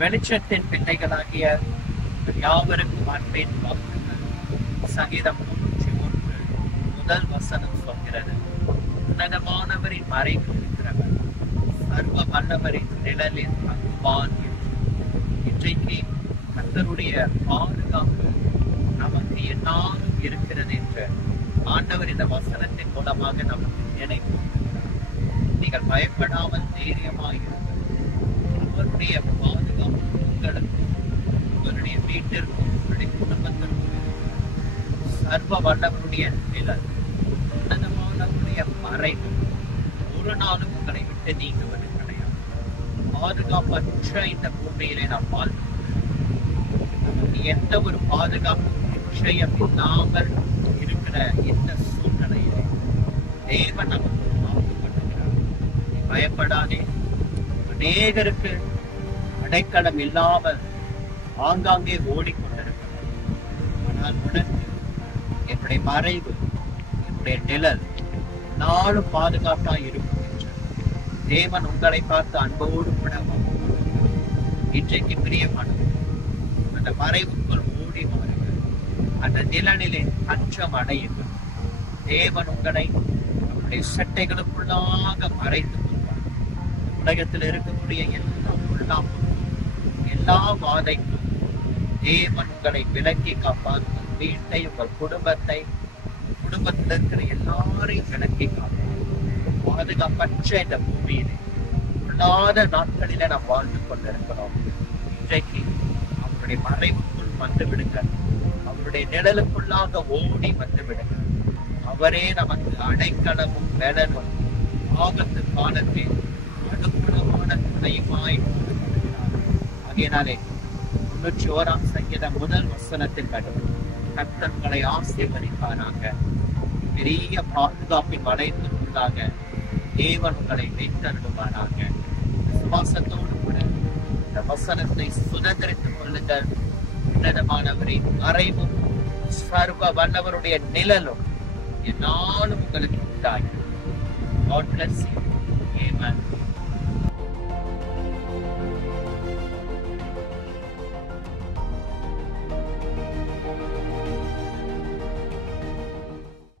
வெளிச்சத்தின் பிள்ளைகளாகிய யாவருக்கும் அன்பின் வாழ்த்துக்கள். சங்கீதம் 101 முதல் வசனம் சொல்கிறது, உன்னதமானவரின் மறைவில் இருக்கிறவர், சர்வ வல்லவரின் நிழலில் தங்குவான் என்று. இன்றைக்கு கர்த்தருடைய பாதுகாப்பு நமக்கு என்னாலும் இருக்கிறது என்று ஆண்டவர் இந்த வசனத்தின் மூலமாக நமக்கு நினைவு. நீங்கள் பயப்படாமல் தைரியமாயிருங்கள். அவருடைய பாதுகாப்பு உங்களுக்கும், உங்களுடைய வீட்டிற்கும், உங்களுடைய குடும்பத்திற்கும் சர்வ வல்லவருடைய நிழல், உன்னதமானவருடைய மறைவு ஒரு நாளும் உங்களை விட்டு நீங்குவது கிடையாது. பாதுகாப்பற்ற இந்த பூமியிலே நாம் வாழ்ந்து நமக்கு எந்த ஒரு பாதுகாப்பு நிச்சயம் இல்லாமல் இருக்கிற இந்த சூழ்நிலையிலே தேவன் நமக்கு வாக்குப்பட்டுகிறார். நீ பயப்படாதே. அநேகருக்கு அடைக்கலம் இல்லாமல் ஆங்காங்கே ஓடிக்கொண்டிருக்கிறார். ஆனால் உனக்கு என்னுடைய மறைவு, என்னுடைய நிழல் நாளும் பாதுகாப்பா இருக்கும் என்று தேவன் உங்களை பார்த்து அன்போடு கூட இன்றைக்கு பிரியமானவர். அந்த மறைவுக்குள் ஓடி மாறுங்கள். அந்த நிழலிலே அச்சம் அடையுங்கள். தேவன் உங்களை அவருடைய சட்டைகளுக்குள்ளாக மறைத்து கொள்வார். உலகத்தில் இருக்கக்கூடிய எல்லா பொல்லாப்பும், எல்லா வாதைக்கும் தேவன் உங்களை விலக்கி காப்பார். உங்கள் வீட்டை, உங்கள் குடும்பத்தை, குடும்பத்தில் இருக்கிற எல்லாரையும் விலக்கி காப்பார். பாதுகாப்பற்ற இந்த பூமியிலே பொல்லாத நாட்களில நாம் வாழ்ந்து கொண்டிருக்கிறோம். இன்றைக்கு அவருடைய மறைவுக்குள் வந்து விடுங்கள். அவருடைய நிழலுக்குள்ளாக ஓடி வந்து விடுங்கள். அவரே நமக்கு அடைக்கலமும் நிழலும் ஆபத்து காலத்தில் அனுகூலமான துணையுமாய் இருக்கிறார். ஆகையினாலே 91 சங்கீதம் முதல் வசனத்தில் கர்த்தர் உங்களை ஆசீர்வதிப்பாராக. பெரிய பாதுகாப்பின் வளையத்திற்குள்ளாக தேவன் உங்களை வைத்தருளுவாராக. விசுவாசத்தோடு கூட இந்த வசனத்தை சுதந்திரித்துக் கொள்ளுங்கள். உன்னதமானவரின் மறைவும் சர்வ வல்லவருடைய நிழலும் என்னாலும் உங்களுக்கு உண்டாகும். God bless you. Amen.